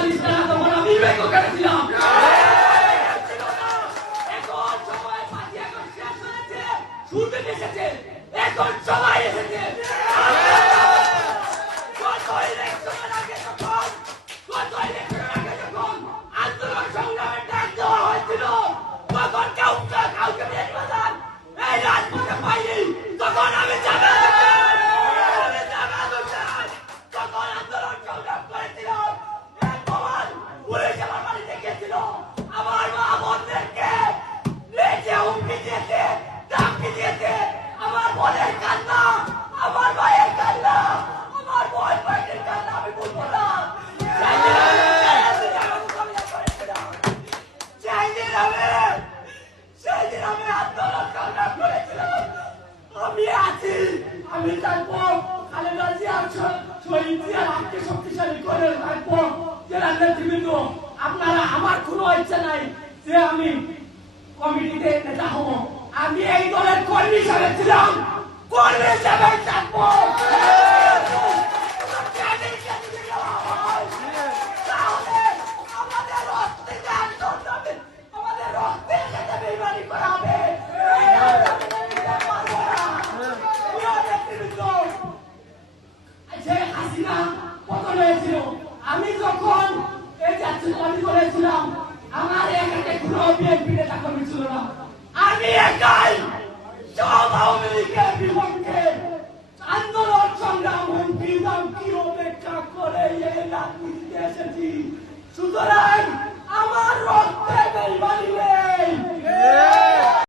জানিস না তখন আমি বেগো করেছিলাম। এখন সবাই পার্টি এখন শেষ হয়েছে, শুরুতে এসেছে, এখন সবাই এসেছে। গত ইলেকশনের আগে যখন আন্দোলন সংগ্রামের ডাক দেওয়া হয়েছিল, তখন কাউকে নির্বাচন এই রাজপথে পাইনি, তখন আমি তখন আন্দোলন সংগ্রাম করেছিলাম। একবার পুলিশ আমার বাড়িতে গিয়েছিল, আমার মা বোনদেরকে রেখে হুমকি দিয়েছে, ধমকি দিয়েছে। আমার বোনের কান্না, আমার ভাইয়ের কান্না, আমার বোন ভাইয়ের কান্না আমি বলবো না। সেদিন আমি আন্দোলন সংগ্রাম করেছিলাম। আমি আছি, আমি থাকবো, খালেদা জিয়ার শহীদ জিয়ার হাতকে শক্তিশালী করে রাখবো। জেলার নেতৃবৃন্দ, আপনারা, আমার কোনো ইচ্ছা নাই যে আমি কমিটিতে নেতা হব। আমি এই দলের কর্মী হিসাবে ছিলাম, কর্মী হিসাবে থাকবো। আমি যখন এই জাতীয় দাবি করেছিলাম, আমার এখানে কোনো বিএনপি নেতা কর্মী ছিল না। আমি একাই সব আওয়ামী লীগের বিপক্ষে আন্দোলন সংগ্রাম হুমকি ধমকি উপেক্ষা করে এই রাজনীতিতে এসেছি। সুতরাং